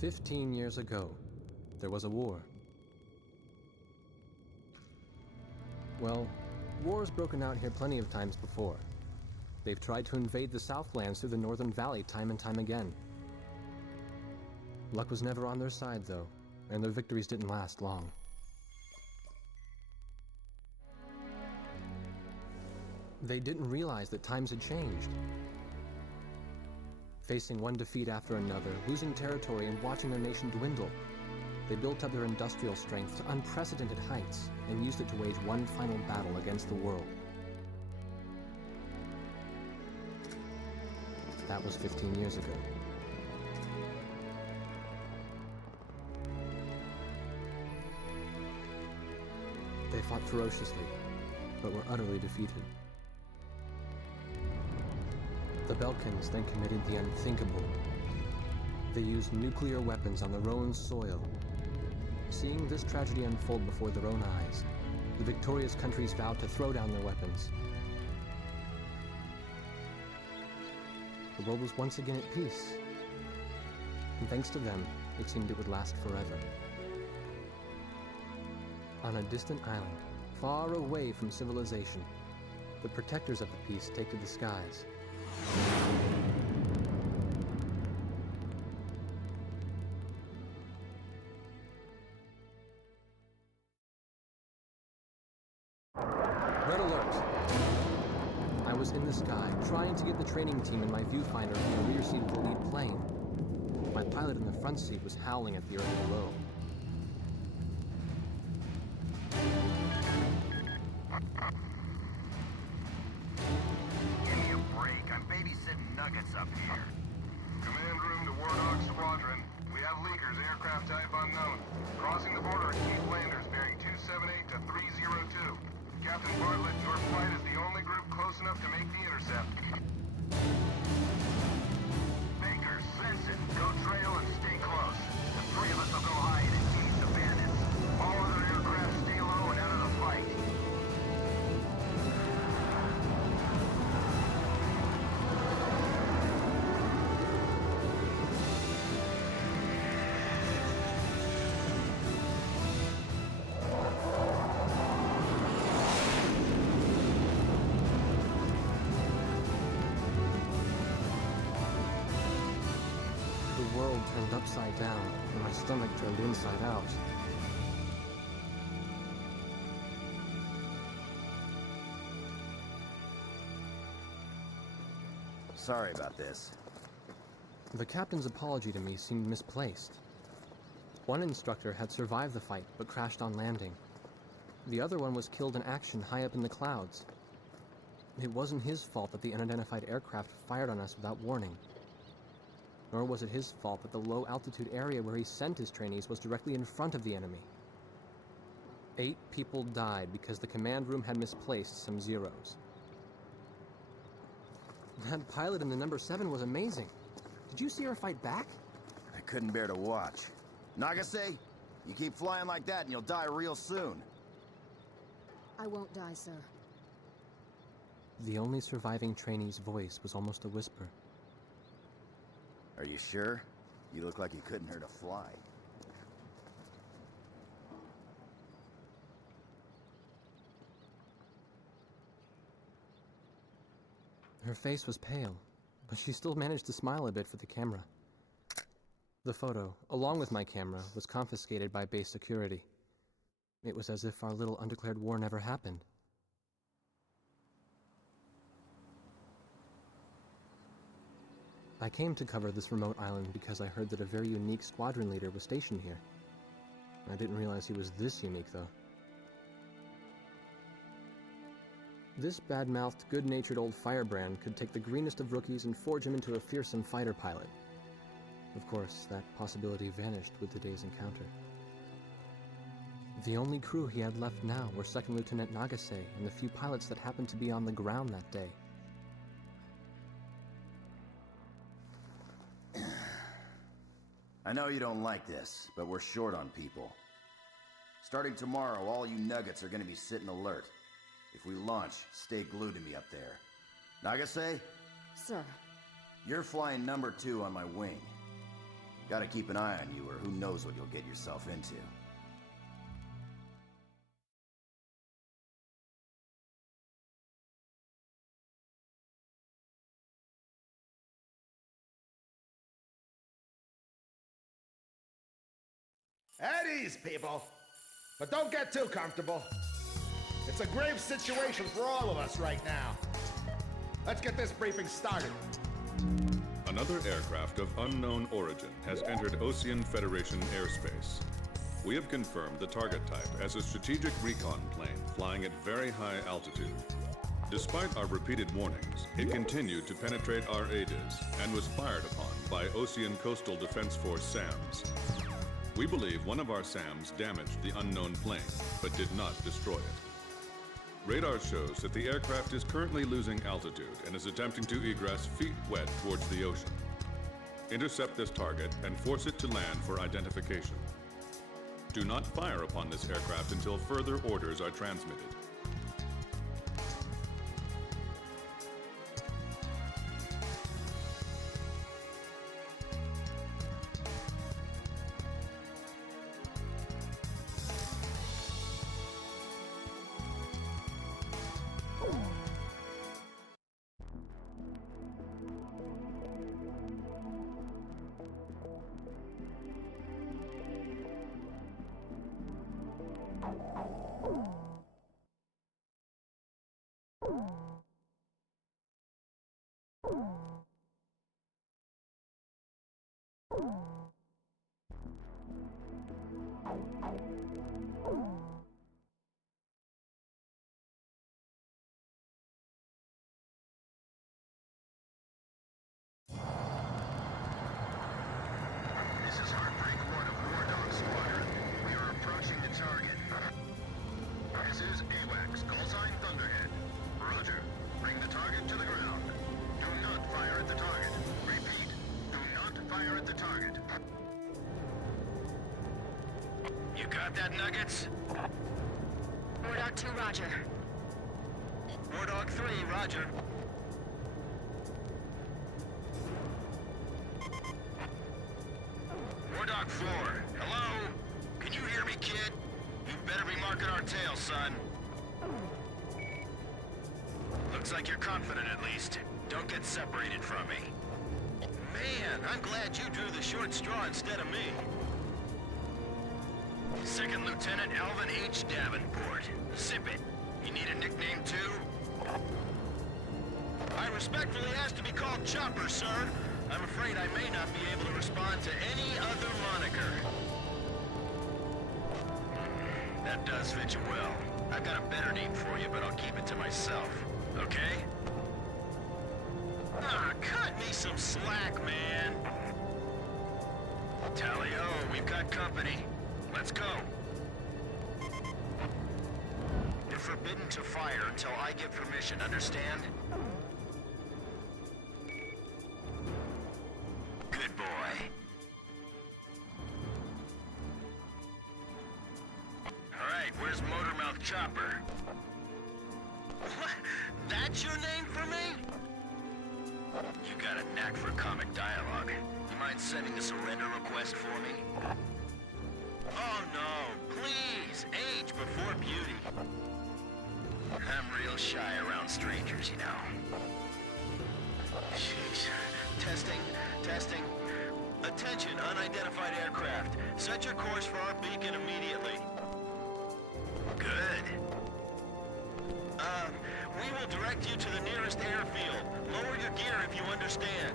15 years ago, there was a war. Well, war's broken out here plenty of times before. They've tried to invade the Southlands through the Northern Valley time and time again. Luck was never on their side, though, and their victories didn't last long. They didn't realize that times had changed. Facing one defeat after another, losing territory and watching their nation dwindle, they built up their industrial strength to unprecedented heights and used it to wage one final battle against the world. That was 15 years ago. They fought ferociously, but were utterly defeated. The Belkans then committed the unthinkable. They used nuclear weapons on their own soil. Seeing this tragedy unfold before their own eyes, the victorious countries vowed to throw down their weapons. The world was once again at peace, and thanks to them, it seemed it would last forever. On a distant island, far away from civilization, the protectors of the peace take to the skies. Red alert! I was in the sky, trying to get the training team in my viewfinder from the rear seat of the lead plane. My pilot in the front seat was howling at the earth below. Give me a break. I'm babysitting nuggets up here. Command room to Warthog Squadron. We have leakers, aircraft type unknown. Crossing the border at Cape Landers, bearing 278 to 302. Captain Bartlett, your flight is the only group close enough to make the intercept. Baker, listen. Go trail and stay close. The three of us will go hide and engage the bandits. All other aircraft stay low and out of the fight. The world turned upside down, and my stomach turned inside out. Sorry about this. The captain's apology to me seemed misplaced. One instructor had survived the fight, but crashed on landing. The other one was killed in action high up in the clouds. It wasn't his fault that the unidentified aircraft fired on us without warning. Nor was it his fault that the low-altitude area where he sent his trainees was directly in front of the enemy. 8 people died because the command room had misplaced some zeros. That pilot in the number 7 was amazing. Did you see her fight back? I couldn't bear to watch. Nagase, you keep flying like that and you'll die real soon. I won't die, sir. The only surviving trainee's voice was almost a whisper. Are you sure? You look like you couldn't hurt a fly. Her face was pale, but she still managed to smile a bit for the camera. The photo, along with my camera, was confiscated by base security. It was as if our little undeclared war never happened. I came to cover this remote island because I heard that a very unique squadron leader was stationed here. I didn't realize he was this unique, though. This bad-mouthed, good-natured old firebrand could take the greenest of rookies and forge him into a fearsome fighter pilot. Of course, that possibility vanished with today's encounter. The only crew he had left now were Second Lieutenant Nagase and the few pilots that happened to be on the ground that day. I know you don't like this, but we're short on people. Starting tomorrow, all you nuggets are gonna be sitting alert. If we launch, stay glued to me up there. Nagase, Sir. you're flying number 2 on my wing. Gotta keep an eye on you, or who knows what you'll get yourself into. At ease, people. But don't get too comfortable. It's a grave situation for all of us right now. Let's get this briefing started. Another aircraft of unknown origin has entered Ocean Federation airspace. We have confirmed the target type as a strategic recon plane flying at very high altitude. Despite our repeated warnings, it continued to penetrate our ADIS and was fired upon by Ocean Coastal Defense Force SAMs. We believe one of our SAMs damaged the unknown plane, but did not destroy it. Radar shows that the aircraft is currently losing altitude and is attempting to egress feet wet towards the ocean. Intercept this target and force it to land for identification. Do not fire upon this aircraft until further orders are transmitted. This is Heartbreak 1 of War Dog Squadron. We are approaching the target. This is AWACS, call sign Thunderhead. Roger. Bring the target to the ground. Do not fire at the target. Repeat. Do not fire at the target. You got that, Nuggets? War Dog 2, roger. War Dog 3, roger. War Dog 4, hello? Can you hear me, kid? You better be marking our tail, son. Looks like you're confident, at least. Don't get separated from me. Man, I'm glad you drew the short straw instead of me. Second Lieutenant Alvin H. Davenport. Zip it. You need a nickname, too? I respectfully ask to be called Chopper, sir. I'm afraid I may not be able to respond to any other moniker. That does fit you well. I've got a better name for you, but I'll keep it to myself. Okay? Ah, cut me some slack, man. Tally-ho, we've got company. Let's go. You're forbidden to fire until I give permission, understand? Good boy. All right, where's Motormouth Chopper? What? That's your name for me? You got a knack for comic dialogue. You mind sending a surrender request for me? Oh no, please, age before beauty. I'm real shy around strangers, you know. Jeez. Testing. Attention, unidentified aircraft. Set your course for our beacon immediately. Good. We will direct you to the nearest airfield. Lower your gear if you understand.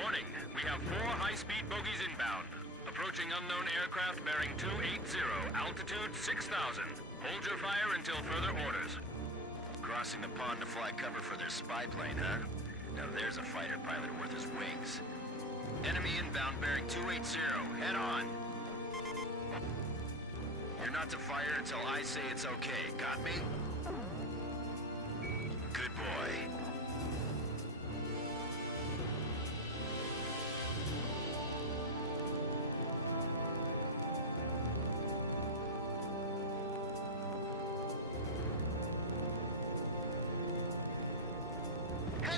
Warning, we have 4 high-speed bogies inbound. Approaching unknown aircraft bearing 280, altitude 6,000. Hold your fire until further orders. Crossing the pond to fly cover for their spy plane, huh? Now there's a fighter pilot worth his wings. Enemy inbound bearing 280, head on. You're not to fire until I say it's okay, got me? Good boy.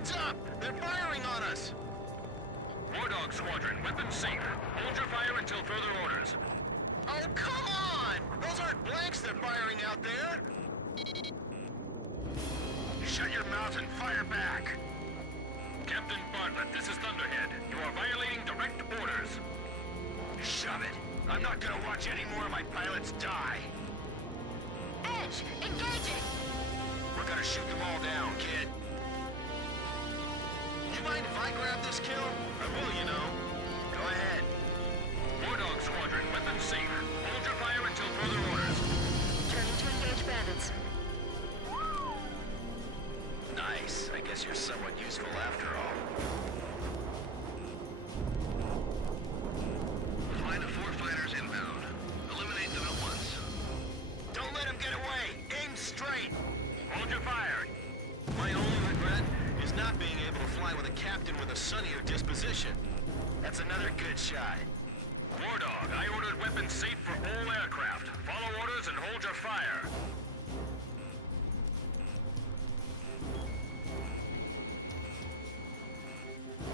Heads up! They're firing on us! War Dog Squadron, weapons safe. Hold your fire until further orders. Oh, come on! Those aren't blanks they're firing out there! Shut your mouth and fire back! Captain Bartlett, this is Thunderhead. You are violating direct orders. Shove it! I'm not gonna watch any more of my pilots die! Edge, engaging! We're gonna shoot them all down, kid. You mind if I grab this kill? I will, you know. Go ahead. War Dog Squadron, weapons safe. Hold your fire until further orders. Turning to engage bandits. Nice. I guess you're somewhat useful after all. Find the 4 fighters inbound. Eliminate them at once. Don't let him get away! Aim straight! Hold your fire. My only regret is not being able to fly with a captain with a sunnier disposition. That's another good shot. War Dog, I ordered weapons safe for all aircraft. Follow orders and hold your fire.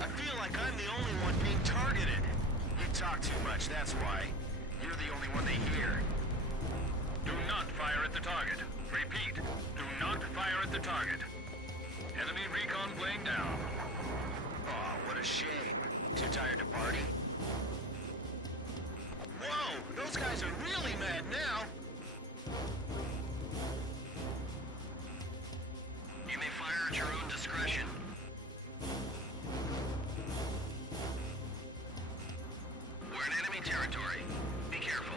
I feel like I'm the only one being targeted. You talk too much, that's why. You're the only one they hear. Do not fire at the target. Repeat, do not fire at the target. Enemy recon plane down. Oh, what a shame. Too tired to party? Whoa! Those guys are really mad now! You may fire at your own discretion. We're in enemy territory. Be careful.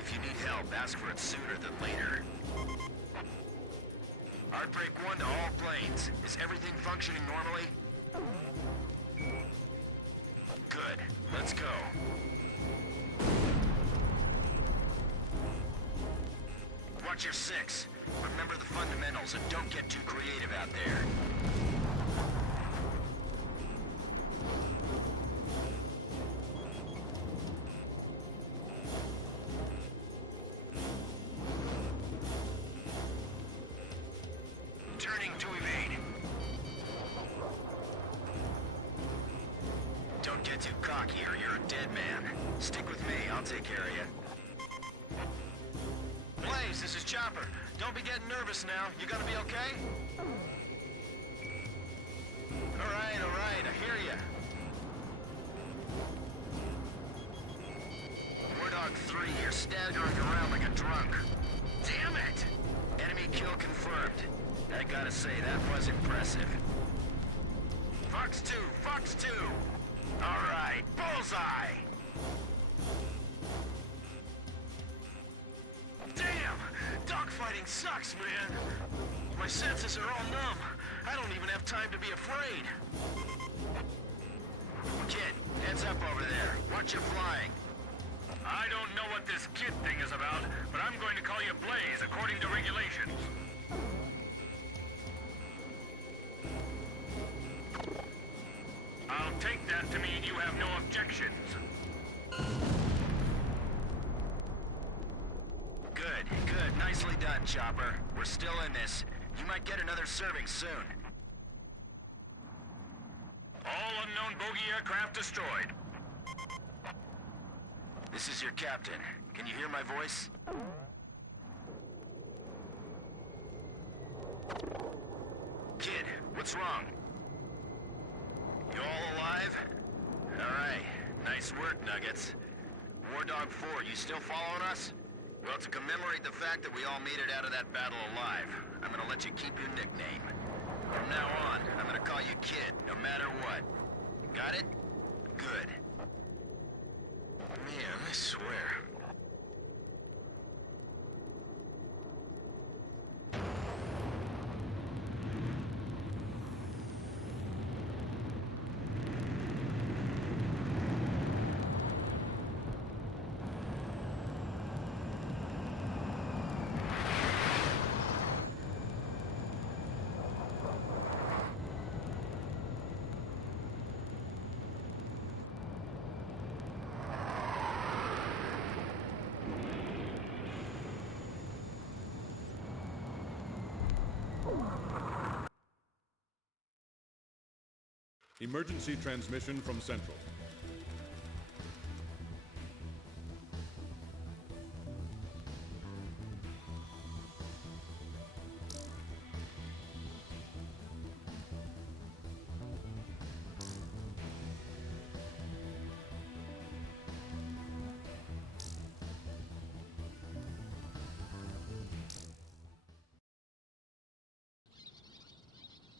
If you need help, ask for it sooner than later. Outbreak 1 to all planes. Is everything functioning normally? Good. Let's go. Watch your 6. Remember the fundamentals and don't get too creative out there. Turning to evade. Don't get too cocky or you're a dead man. Stick with me, I'll take care of you. Blaze, this is Chopper. Don't be getting nervous now. You gonna be okay? All right, I hear ya. War Dog 3, you're staggering around like a drunk. Damn it! Enemy kill confirmed. I gotta say, that was impressive. Fox 2! Fox 2! Alright, bullseye! Damn! Dogfighting sucks, man! My senses are all numb. I don't even have time to be afraid. Kid, heads up over there. Watch your flying. I don't know what this kid thing is about, but I'm going to call you Blaze according to regulations. I'll take that to mean you have no objections. Good. Nicely done, Chopper. We're still in this. You might get another serving soon. All unknown bogey aircraft destroyed. This is your captain. Can you hear my voice? Kid, what's wrong? You all alive? Alright. Nice work, Nuggets. War Dog 4, you still following us? Well, to commemorate the fact that we all made it out of that battle alive, I'm gonna let you keep your nickname. From now on, I'm gonna call you Kid, no matter what. Got it? Good. Man, I swear. Emergency transmission from Central.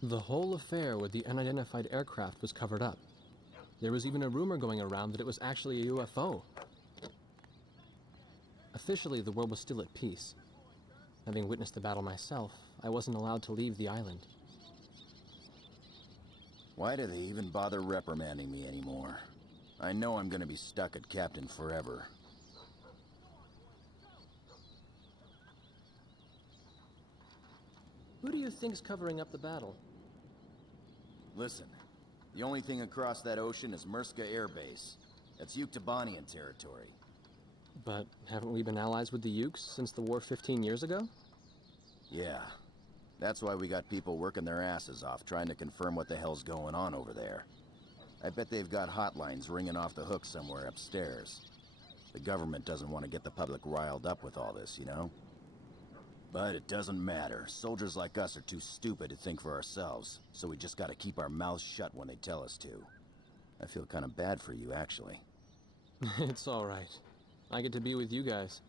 The whole affair with the unidentified aircraft was covered up. There was even a rumor going around that it was actually a UFO. Officially, the world was still at peace. Having witnessed the battle myself, I wasn't allowed to leave the island. Why do they even bother reprimanding me anymore? I know I'm gonna be stuck at Captain forever. Who do you think's covering up the battle? Listen, the only thing across that ocean is Murska Air Base. That's Yuktobanian territory. But haven't we been allies with the Ukes since the war 15 years ago? Yeah. That's why we got people working their asses off trying to confirm what the hell's going on over there. I bet they've got hotlines ringing off the hook somewhere upstairs. The government doesn't want to get the public riled up with all this, you know? But it doesn't matter. Soldiers like us are too stupid to think for ourselves, so we just gotta keep our mouths shut when they tell us to. I feel kind of bad for you, actually. It's all right. I get to be with you guys.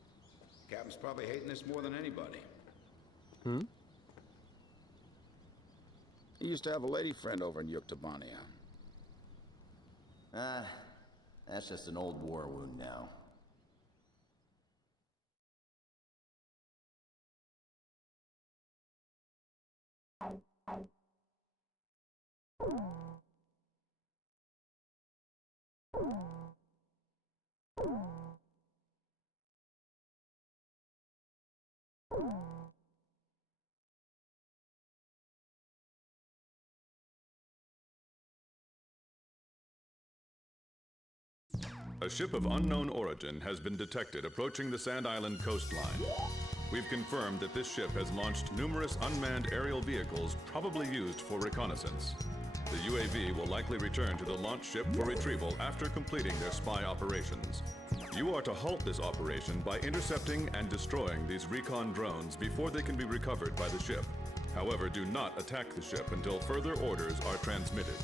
Captain's probably hating this more than anybody. Hmm? He used to have a lady friend over in Yuktobania. That's just an old war wound now. A ship of unknown origin has been detected approaching the Sand Island coastline. We've confirmed that this ship has launched numerous unmanned aerial vehicles probably used for reconnaissance. The UAV will likely return to the launch ship for retrieval after completing their spy operations. You are to halt this operation by intercepting and destroying these recon drones before they can be recovered by the ship. However, do not attack the ship until further orders are transmitted.